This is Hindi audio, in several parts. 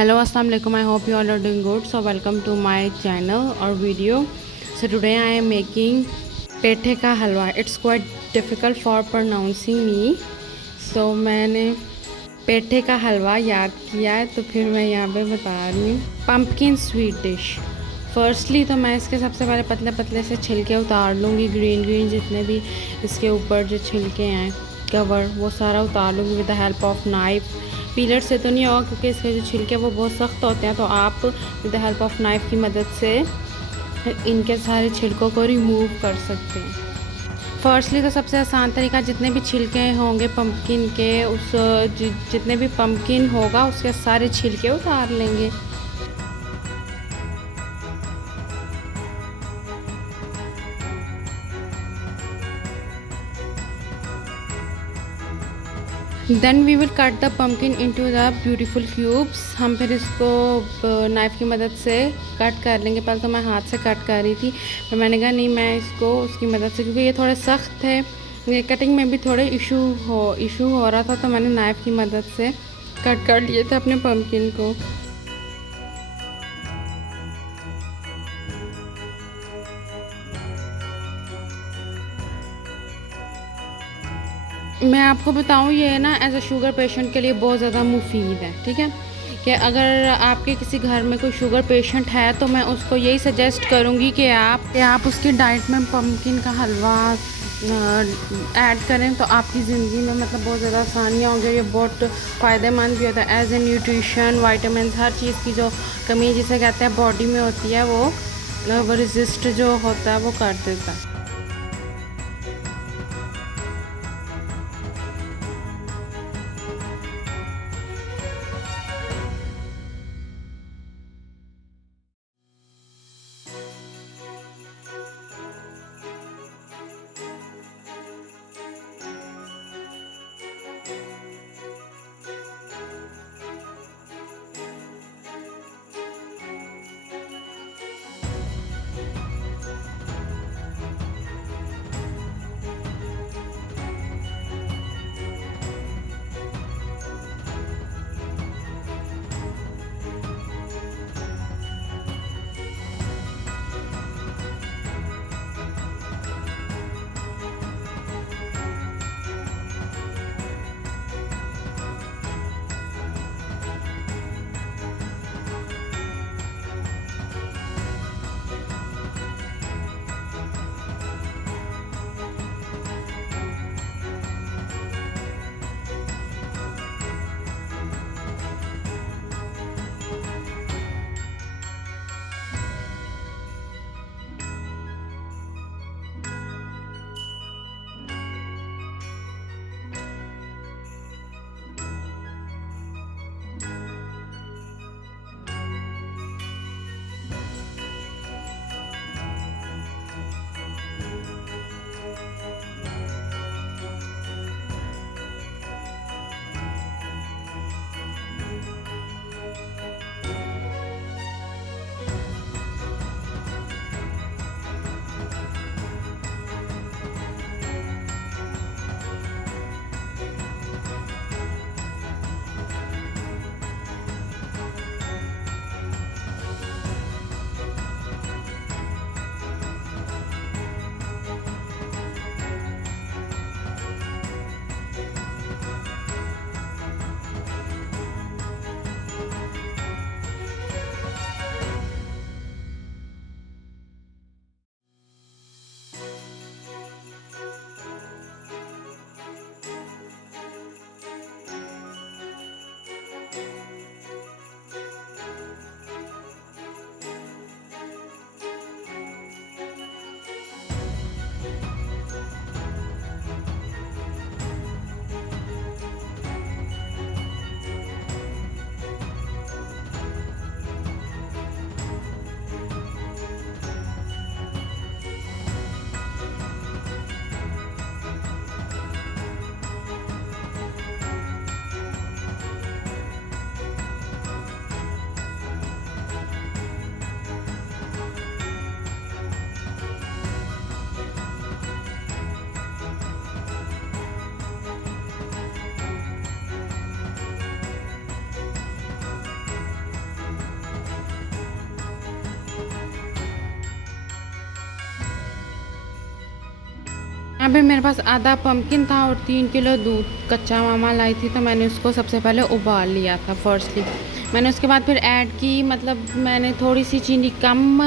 Hello, assalamu alaikum. I hope you all are doing good. So welcome to my channel or video. So today I am making पेठे का हलवा. It's quite difficult for pronouncing me. So मैंने पेठे का हलवा याद किया है तो फिर मैं यहाँ पे बता रही हूँ. Pumpkin sweet dish. फर्स्टली तो मैं इसके सबसे पहले पतले पतले से छिलके उतार लूँगी. ग्रीन जितने भी इसके ऊपर जो छिलके हैं कवर वो सारा उतार लूँगी with the help of knife. Pillar से तो नहीं होगा क्योंकि इसके जो छिलके वो बहुत सख्त होते हैं, तो आप with the help of knife की मदद से इनके सारे छिलकों को रिमूव कर सकते हैं. फर्स्टली तो सबसे आसान तरीका, जितने भी छिलके होंगे पम्पकिन के जितने भी पम्पकिन होगा उसके सारे छिलके उतार लेंगे. Then we will cut the pumpkin into the beautiful cubes. हम फिर इसको नाइफ़ की मदद से कट कर लेंगे. पहले तो मैं हाथ से कट कर रही थी, पर मैंने कहा नहीं, मैं इसको उसकी मदद से, क्योंकि ये थोड़े सख्त थे, ये कटिंग में भी थोड़े इशू हो रहा था, तो मैंने नाइफ़ की मदद से कट कर लिए थे अपने पम्पकिन को. मैं आपको बताऊँ, ये ना एज अ शुगर पेशेंट के लिए बहुत ज़्यादा मुफीद है. ठीक है, कि अगर आपके किसी घर में कोई शुगर पेशेंट है तो मैं उसको यही सजेस्ट करूँगी कि आप उसकी डाइट में पम्पकिन का हलवा ऐड करें, तो आपकी ज़िंदगी में मतलब बहुत ज़्यादा आसानियाँ होंगी. ये बहुत फ़ायदेमंद भी होता है एज ए न्यूट्रिशन, वाइटामिन, हर चीज़ की जो कमी जिसे कहते हैं बॉडी में होती है वो रेजिस्ट जो होता है वो कर देता है. यहाँ पे मेरे पास आधा पम्पकिन था और 3 किलो दूध कच्चा मामा लाई थी, तो मैंने उसको सबसे पहले उबाल लिया था फर्स्टली। मैंने उसके बाद फिर ऐड की, मतलब मैंने थोड़ी सी चीनी कम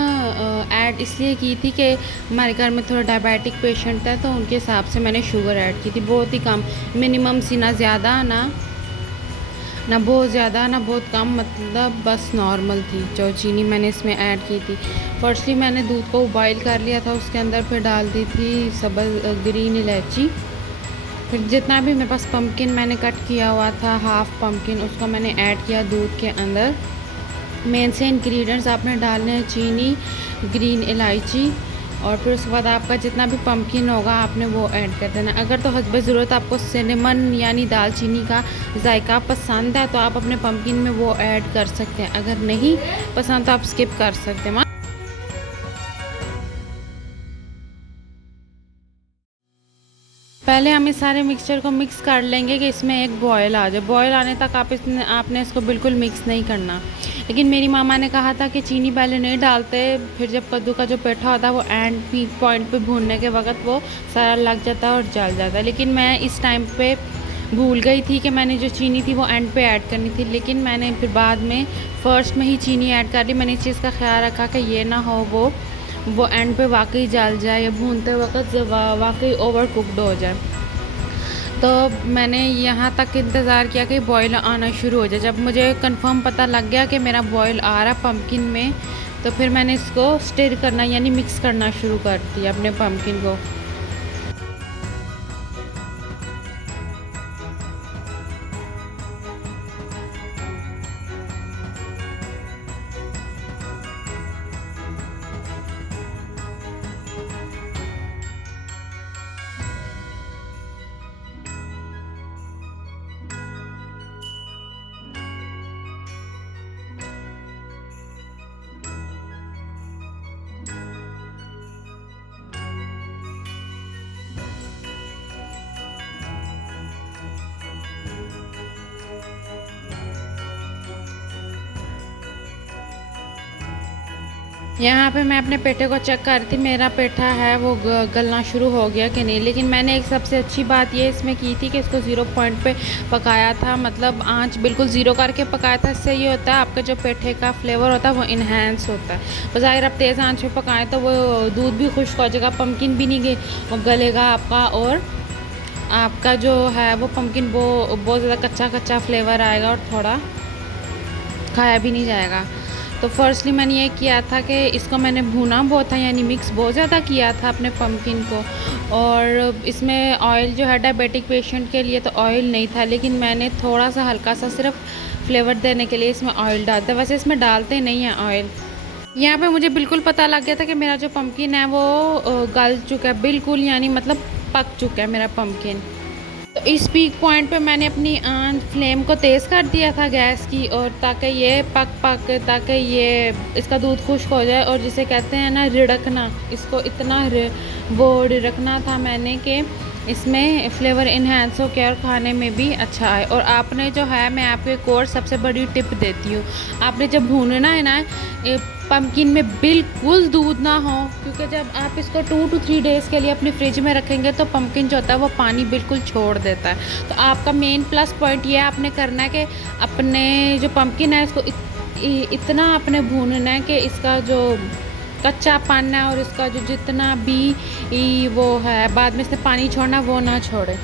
ऐड इसलिए की थी कि हमारे घर में थोड़ा डायबिटिक पेशेंट है, तो उनके हिसाब से मैंने शुगर ऐड की थी, बहुत ही कम, मिनिमम सी, ना ज़्यादा ना बहुत ज़्यादा ना बहुत कम, मतलब बस नॉर्मल थी जो चीनी मैंने इसमें ऐड की थी। फर्स्टली मैंने दूध को बॉईल कर लिया था, उसके अंदर फिर डाल दी थी ग्रीन इलायची। फिर जितना भी मेरे पास पम्पकिन मैंने कट किया हुआ था, हाफ़ पम्पकिन, उसको मैंने ऐड किया दूध के अंदर। मेन से इंग्रेडिएंट्स आपने डालने हैं चीनी, ग्रीन इलायची, और फिर उसके बाद आपका जितना भी पम्पकिन होगा आपने वो ऐड कर देना। अगर तो हस्ब ज़रूरत आपको सिनेमन यानी दालचीनी का जायका पसंद है तो आप अपने पम्पकिन में वो ऐड कर सकते हैं, अगर नहीं पसंद तो आप स्किप कर सकते हैं। पहले हम इस सारे मिक्सचर को मिक्स कर लेंगे कि इसमें एक बॉयल आ जाए। बॉयल आने तक आपने इसको बिल्कुल मिक्स नहीं करना। लेकिन मेरी मामा ने कहा था कि चीनी पहले नहीं डालते, फिर जब कद्दू का जो पेठा होता है वो एंड पॉइंट पे भूनने के वक्त वो सारा लग जाता है और जल जाता है। लेकिन मैं इस टाइम पे भूल गई थी कि मैंने जो चीनी थी वो एंड पे ऐड करनी थी, लेकिन मैंने फिर बाद में फर्स्ट में ही चीनी ऐड कर ली। मैंने इस चीज़ का ख्याल रखा कि ये ना हो वो एंड पे वाकई जल जाए या भूनते वक्त वाकई ओवर कुकड हो जाए। तो मैंने यहाँ तक इंतज़ार किया कि बॉयल आना शुरू हो जाए। जब मुझे कंफर्म पता लग गया कि मेरा बॉयल आ रहा पम्पकिन में, तो फिर मैंने इसको स्टिर करना यानी मिक्स करना शुरू कर दिया अपने पम्पकिन को। यहाँ पे मैं अपने पेठे को चेक कर रही थी, मेरा पेठा है वो गलना शुरू हो गया कि नहीं। लेकिन मैंने एक सबसे अच्छी बात ये इसमें की थी कि इसको 0 पॉइंट पे पकाया था, मतलब आंच बिल्कुल 0 करके पकाया था। इससे ये होता है आपका जो पेठे का फ्लेवर होता है वो इन्हेंस होता है। बस अगर आप तेज़ आंच पे पकाएं तो वो दूध भी खुश्क हो जाएगा, पम्पकिन भी नहीं गलेगा आपका, और आपका जो है वो पम्पकिन वो बहुत ज़्यादा कच्चा कच्चा फ्लेवर आएगा और थोड़ा खाया भी नहीं जाएगा। तो फर्स्टली मैंने ये किया था कि इसको मैंने भुना बहुत था, यानी मिक्स बहुत ज़्यादा किया था अपने पम्पकिन को। और इसमें ऑयल जो है डायबिटिक पेशेंट के लिए तो ऑयल नहीं था, लेकिन मैंने थोड़ा सा हल्का सा सिर्फ फ्लेवर देने के लिए इसमें ऑयल डालता। वैसे इसमें डालते नहीं हैं ऑयल। यहाँ पे मुझे बिल्कुल पता लग गया था कि मेरा जो पम्पकिन है वो गल चुका है बिल्कुल, यानी मतलब पक चुका है मेरा पम्पकिन। तो इस पीक पॉइंट पे मैंने अपनी फ्लेम को तेज़ कर दिया था गैस की, और ताकि ये ताकि ये इसका दूध खुश्क हो जाए, और जिसे कहते हैं ना रिड़कना, इसको इतना वो रिड़कना था मैंने कि इसमें फ्लेवर इन्हेंस हो के और खाने में भी अच्छा आए। और आपने जो है, मैं आपको एक और सबसे बड़ी टिप देती हूँ, आपने जब भूनना है ना पम्पकिन में बिल्कुल दूध ना हो, क्योंकि जब आप इसको 2 to 3 डेज़ के लिए अपने फ्रिज में रखेंगे तो पम्पकिन जो होता है वो पानी बिल्कुल छोड़ देता है। तो आपका मेन प्लस पॉइंट ये आपने करना है कि अपने जो पम्पकिन है इसको इतना आपने भूनना है कि इसका जो कच्चापन है और इसका जो जितना भी वो है बाद में इससे पानी छोड़ना वो ना छोड़े।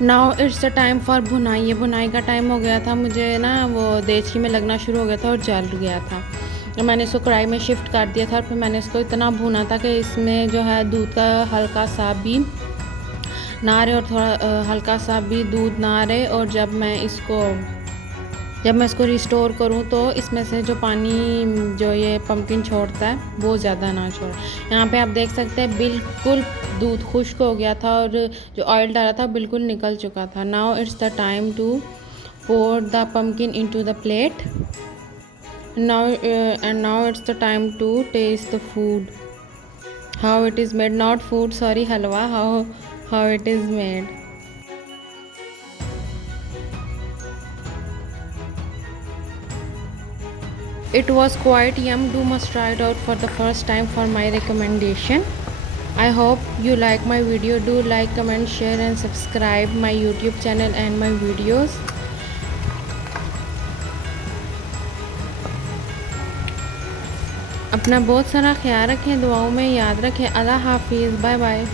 Now it's the time for भुनाई। ये भुनाई का टाइम हो गया था, मुझे ना वो देचकी में लगना शुरू हो गया था और जल गया था। तो मैंने इसको कढ़ाई में शिफ्ट कर दिया था और फिर मैंने इसको इतना भुना था कि इसमें जो है दूध का हल्का सा भी ना रहे और थोड़ा हल्का सा भी दूध ना रहे। और जब मैं इसको जब मैं इसको रिस्टोर करूँ तो इसमें से जो पानी जो ये पम्पकिन छोड़ता है वो ज़्यादा ना छोड़े। यहाँ पे आप देख सकते हैं बिल्कुल दूध खुश्क हो गया था और जो ऑयल डाला था बिल्कुल निकल चुका था। Now it's the time to pour the pumpkin into the plate. Now it's the time to taste the food, how it is made, not food, sorry, halwa, how it is made. It was quite yum. Do must try it out for the first time for my recommendation. I hope you like my video. Do like, comment, share and subscribe my YouTube channel and my videos. अपना बहुत सारा ख्याल रखें, दुआओं में याद रखें। अल्लाह हाफिज़, बाय बाय।